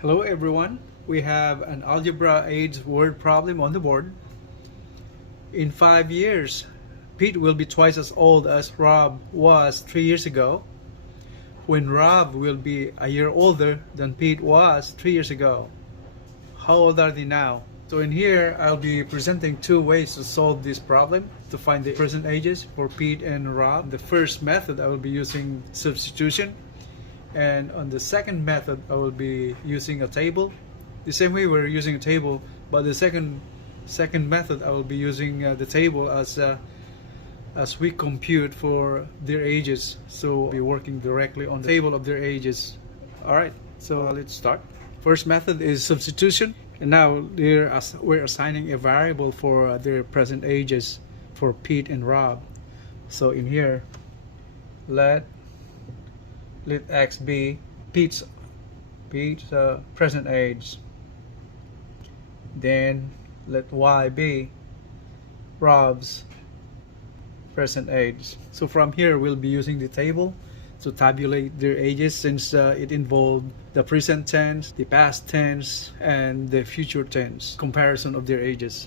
Hello everyone, we have an algebra AIDS word problem on the board. In 5 years, Pete will be twice as old as Rob was 3 years ago, when Rob will be a year older than Pete was 3 years ago. How old are they now? So in here, I'll be presenting two ways to solve this problem to find the present ages for Pete and Rob. The first method, I will be using substitution. And on the second method, I will be using a table. The same way we're using a table, but the second method, I will be using the table as we compute for their ages. So I'll be working directly on the table of their ages. All right, so let's start. First method is substitution. And now we're assigning a variable for their present ages for Pete and Rob. So in here, let x be Pete's present age. Then let y be Rob's present age. So from here, we'll be using the table to tabulate their ages, since it involved the present tense, the past tense, and the future tense comparison of their ages.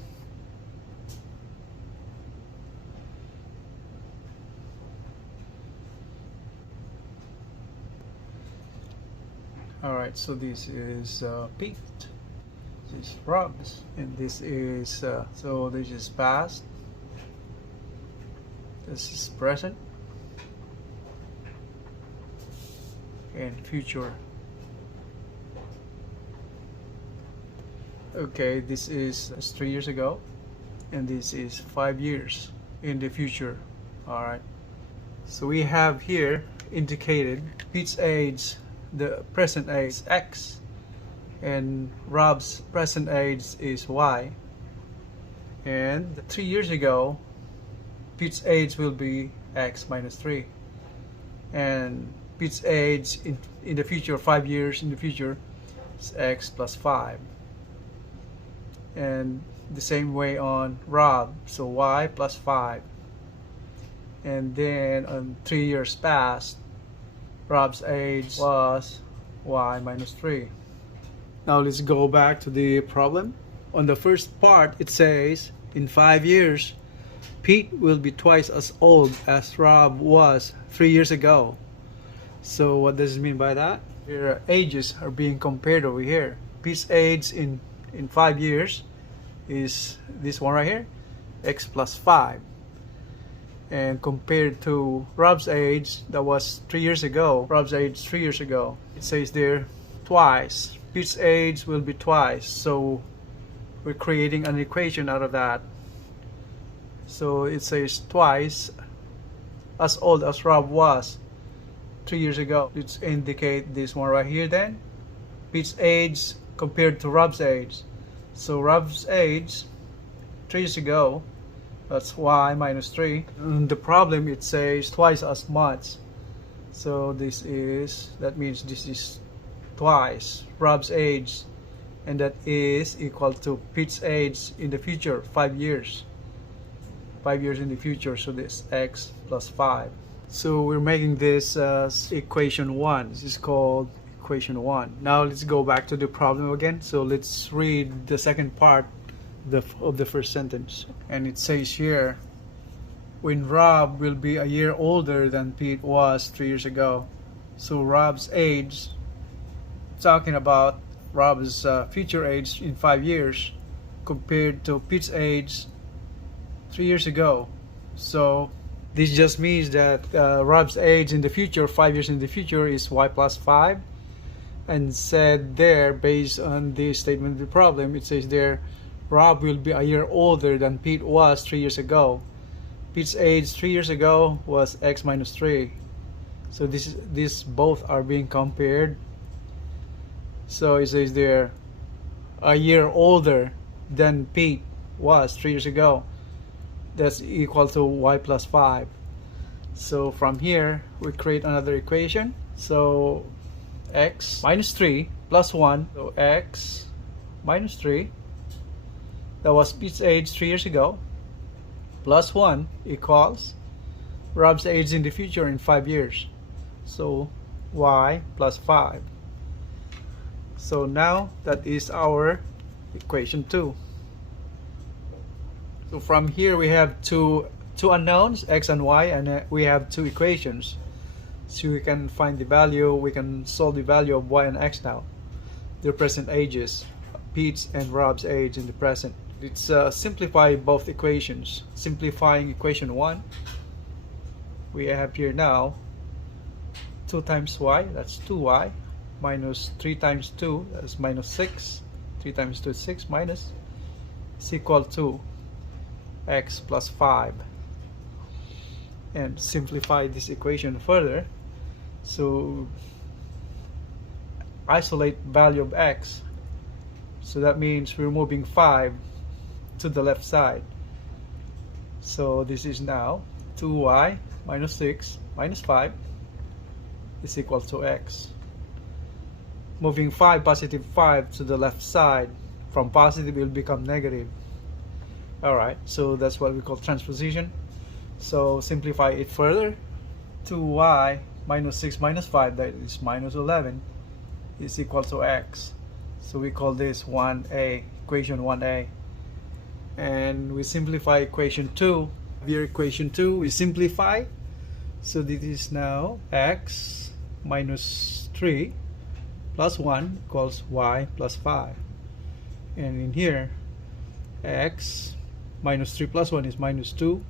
Alright, so this is Pete, this is Rob's, and this is, so this is past, this is present, and future. Okay, this is 3 years ago, and this is 5 years in the future. Alright, so we have here indicated Pete's age, the present age is x, and Rob's present age is y. And 3 years ago, Pete's age will be x minus 3, and Pete's age in the future, 5 years in the future, is x plus 5. And the same way on Rob, so y plus 5. And then on 3 years past, Rob's age was y minus 3. Now let's go back to the problem. On the first part, it says, in 5 years, Pete will be twice as old as Rob was 3 years ago. So what does it mean by that? Their ages are being compared over here. Pete's age in 5 years is this one right here, x plus 5. And compared to Rob's age, that was 3 years ago, Rob's age 3 years ago, it says there twice. Pete's age will be twice, so we're creating an equation out of that. So it says twice as old as Rob was 3 years ago. Let's indicate this one right here then. Pete's age compared to Rob's age. So Rob's age 3 years ago, that's y minus 3. In the problem, it says twice as much. So that means this is twice Rob's age, and that is equal to Pete's age in the future, 5 years. 5 years in the future, so this x plus 5. So we're making this equation 1. This is called equation 1. Now let's go back to the problem again. So let's read the second part of the first sentence. And it says here, when Rob will be a year older than Pete was 3 years ago. So Rob's age, talking about Rob's future age in 5 years compared to Pete's age 3 years ago. So this just means that Rob's age in the future, 5 years in the future, is y plus 5. And said there, based on this statement of the problem, it says there, Rob will be a year older than Pete was 3 years ago. Pete's age 3 years ago was x minus 3. So this both are being compared. So it says there, a year older than Pete was 3 years ago. That's equal to y plus 5. So from here, we create another equation. So x minus 3 plus 1. So x minus 3. That was Pete's age 3 years ago, plus 1 equals Rob's age in the future in 5 years. So y plus 5. So now that is our equation 2. So from here we have two unknowns, x and y, and we have two equations. So we can find the value, we can solve the value of y and x now. Their present ages, Pete's and Rob's age in the present. Let's simplify both equations. Simplifying equation 1, we have here now 2 times y, that's 2y, minus 3 times 2, that's minus 6. 3 times 2 is 6, minus, is equal to x plus 5. And simplify this equation further. So isolate value of x. So that means we're moving 5 to the left side. So this is now 2y minus 6 minus 5 is equal to x. Moving 5, positive 5 to the left side. From positive it will become negative. Alright, so that's what we call transposition. So simplify it further. 2y minus 6 minus 5, that is minus 11, is equal to x. So we call this 1a, equation 1a. And we simplify equation 2. Here equation 2 we simplify. So this is now x minus 3 plus 1 equals y plus 5. And in here x minus 3 plus 1 is minus 2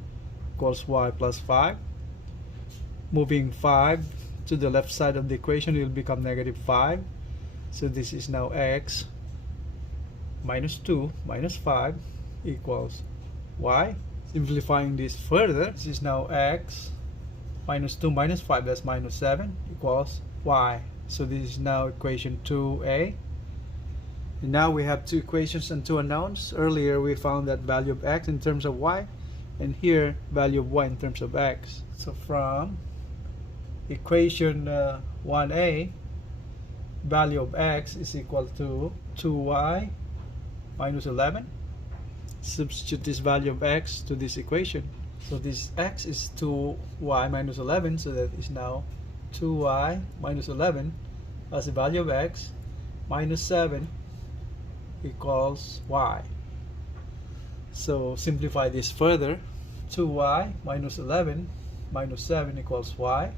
equals y plus 5. Moving 5 to the left side of the equation, it will become negative 5. So this is now x minus 2 minus 5 equals y. Simplifying this further, this is now x minus 2 minus 5, that's minus 7, equals y. So this is now equation 2a. And now we have two equations and two unknowns. Earlier we found that value of x in terms of y, and here value of y in terms of x. So from equation 1a, value of x is equal to 2y minus 11. Substitute this value of x to this equation. So this x is 2y minus 11, so that is now 2y minus 11 as the value of x minus 7 equals y. So simplify this further. 2y minus 11 minus 7 equals y.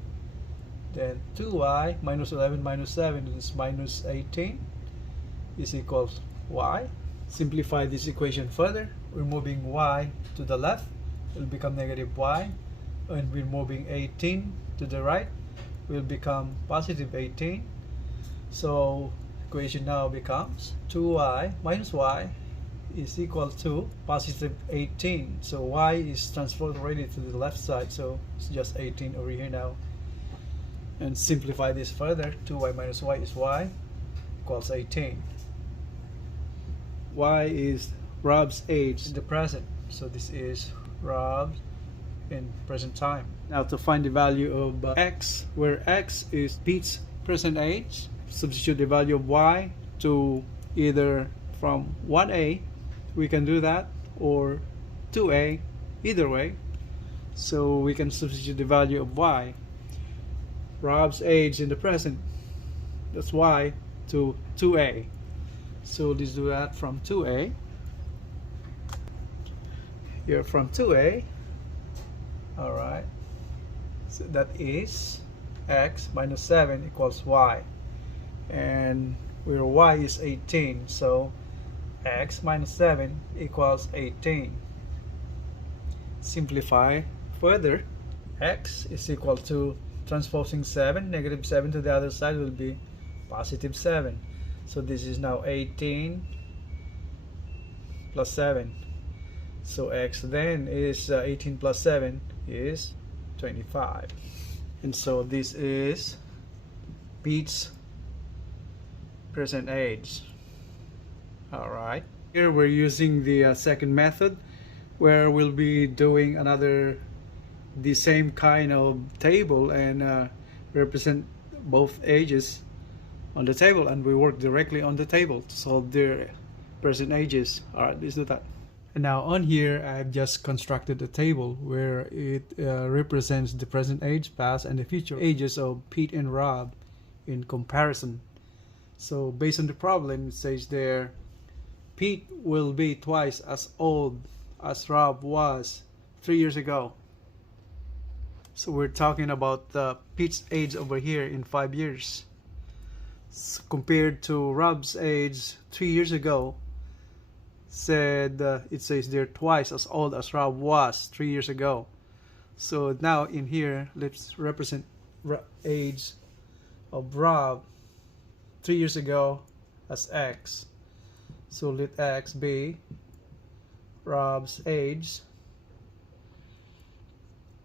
Then 2y minus 11 minus 7 is minus 18 is equals y. Simplify this equation further. We're moving y to the left, it will become negative y, and we're moving 18 to the right, will become positive 18. So equation now becomes 2y minus y is equal to positive 18. So y is transferred already to the left side, so it's just 18 over here now. And simplify this further. 2y minus y is y equals 18. Y is Rob's age in the present. So this is Rob's in present time. Now to find the value of x, where x is Pete's present age, substitute the value of y to either from 1a, we can do that, or 2a, either way. So we can substitute the value of y. Rob's age in the present, that's y, to 2a. So let's do that from 2a. Here from 2a, alright, so that is x minus 7 equals y, and where y is 18, so x minus 7 equals 18. Simplify further. X is equal to, transposing 7, negative 7 to the other side will be positive 7. So this is now 18 plus 7. So x then is 18 plus 7 is 25. And so this is Pete's present age. Alright. Here we're using the second method, where we'll be doing the same kind of table and represent both ages on the table, and we work directly on the table to solve their present ages. Alright, let's do that. And now on here I've just constructed a table where it represents the present age, past, and the future ages of Pete and Rob in comparison. So based on the problem, it says there, Pete will be twice as old as Rob was 3 years ago. So we're talking about Pete's age over here in 5 years. Compared to Rob's age 3 years ago, said it says they're twice as old as Rob was 3 years ago. So now in here, let's represent age of Rob 3 years ago as X. So let X be Rob's age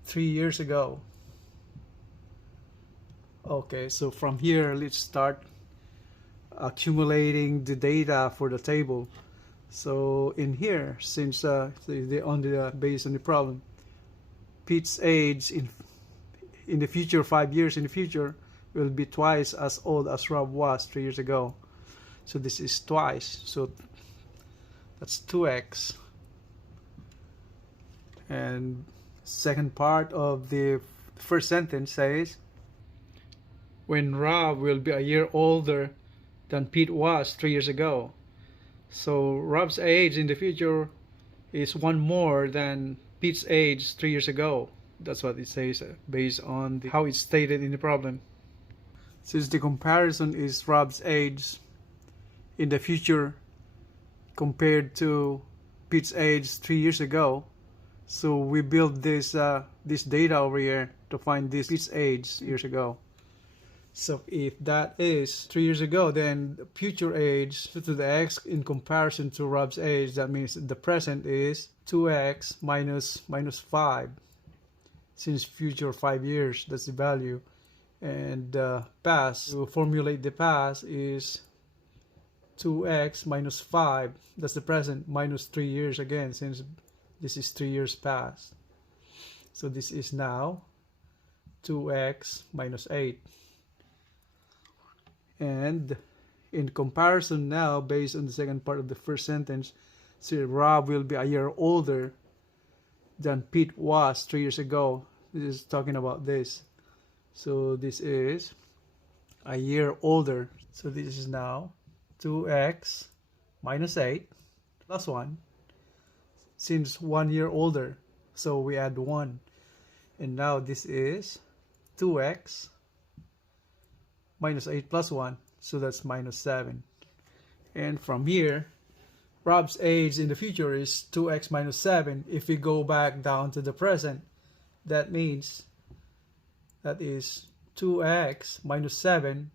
3 years ago. Okay, so from here, let's start accumulating the data for the table. So in here, since based on the problem, Pete's age in the future, 5 years in the future, will be twice as old as Rob was 3 years ago. So this is twice, so that's 2x. And second part of the first sentence says, when Rob will be a year older than Pete was 3 years ago. So Rob's age in the future is one more than Pete's age 3 years ago. That's what it says based on how it's stated in the problem. Since the comparison is Rob's age in the future compared to Pete's age 3 years ago, so we build this data over here to find this Pete's age years ago. So if that is 3 years ago, then the future age to the x in comparison to Rob's age, that means the present is 2x minus 5. Since future 5 years, that's the value. And past, to formulate the past is 2x minus 5. That's the present, minus 3 years again, since this is 3 years past. So this is now 2x minus 8. And in comparison now, based on the second part of the first sentence, see Rob will be a year older than Pete was 3 years ago. This is talking about this. So this is a year older. So this is now 2x minus 8 plus 1. Since 1 year older, so we add 1. And now this is 2x minus 8 plus 1, so that's minus 7. And from here, Rob's age in the future is 2x minus 7. If we go back down to the present, that means that is 2x minus 7.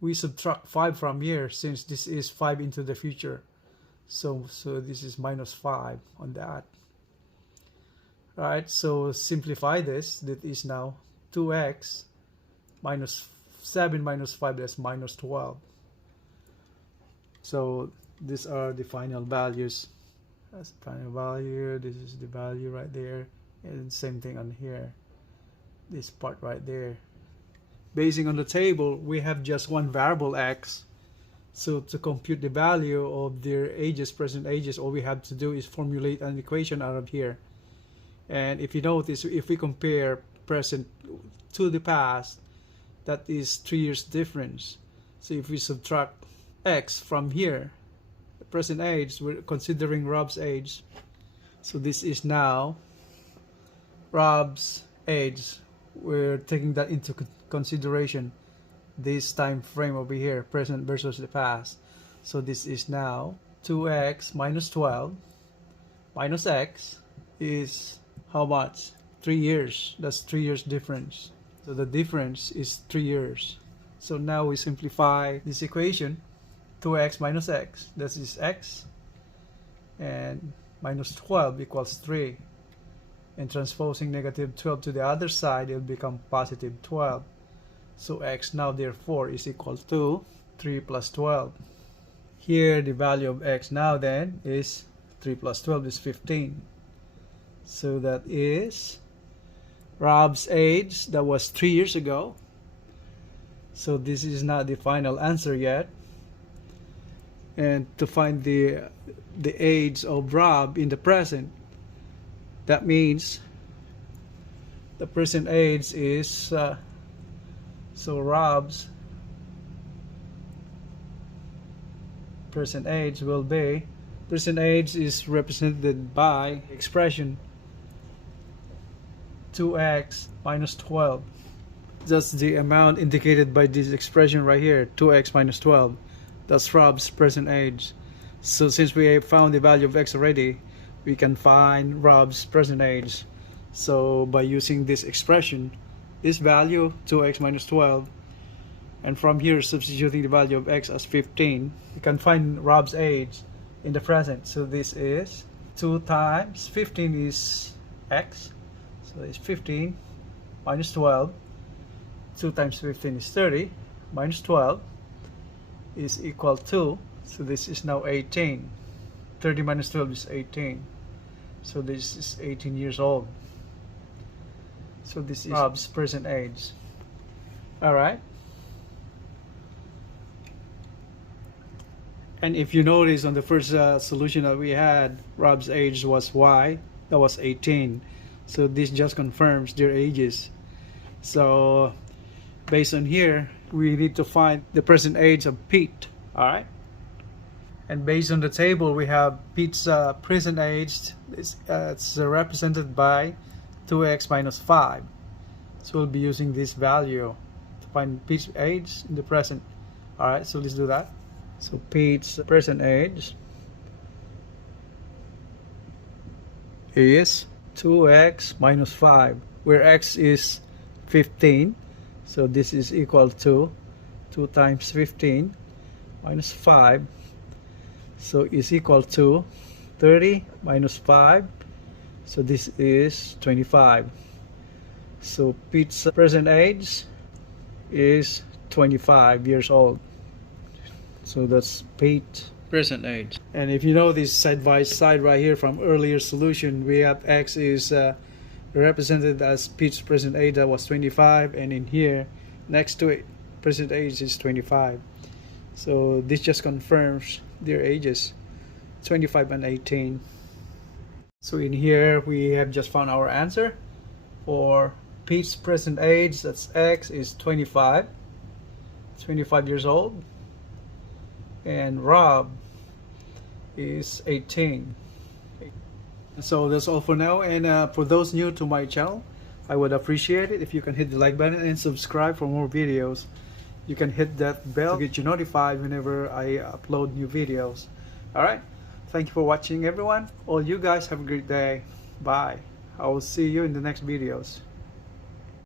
We subtract 5 from here since this is 5 into the future. So this is minus 5 on that. Right, so simplify this. That is now 2x minus 7 minus 5, that's minus 12. So these are the final values. That's the final value. This is the value right there. And same thing on here. This part right there. Basing on the table, we have just one variable x. So to compute the value of their ages, present ages, all we have to do is formulate an equation out of here. And if you notice, if we compare present to the past, that is 3 years difference. So if we subtract x from here, the present age, we're considering Rob's age. So this is now Rob's age. We're taking that into consideration, this time frame over here, present versus the past. So this is now 2x minus 12 minus x is how much? 3 years. That's 3 years difference. So the difference is 3 years. So now we simplify this equation. 2x minus x, that is x, and minus 12 equals 3. And transposing negative 12 to the other side, it will become positive 12. So x now therefore is equal to 3 plus 12. Here the value of x now then is 3 plus 12 is 15. So that is Rob's age, that was 3 years ago. So this is not the final answer yet. And to find the age of Rob in the present, that means the present age is so Rob's present age will be, present age is represented by expression 2x minus 12. That's the amount indicated by this expression right here, 2x minus 12. That's Rob's present age. So since we have found the value of x already, we can find Rob's present age. So by using this expression, this value, 2x minus 12, and from here substituting the value of x as 15, we can find Rob's age in the present. So this is 2 times 15 is x. So it's 15 minus 12. 2 times 15 is 30. Minus 12 is equal to, so this is now 18. 30 minus 12 is 18. So this is 18 years old. So this is Rob's present age. Alright. And if you notice on the first solution that we had, Rob's age was y, that was 18. So this just confirms their ages. So based on here, we need to find the present age of Pete. Alright. And based on the table, we have Pete's present age. It's represented by 2x minus 5. So we'll be using this value to find Pete's age in the present. Alright, so let's do that. So Pete's present age is 2x minus 5, where x is 15. So this is equal to 2 times 15 minus 5. So is equal to 30 minus 5. So this is 25. So Pete's present age is 25 years old. So that's Pete's present age. And if you know this side by side right here from earlier solution, we have x is represented as Pete's present age, that was 25, and in here next to it present age is 25. So this just confirms their ages, 25 and 18. So in here we have just found our answer for Pete's present age. That's x is 25 years old, and Rob is 18. So that's all for now, and for those new to my channel, I would appreciate it if you can hit the like button and subscribe for more videos. You can hit that bell to get you notified whenever I upload new videos. Alright, thank you for watching everyone. All you guys have a great day. Bye. I will see you in the next videos.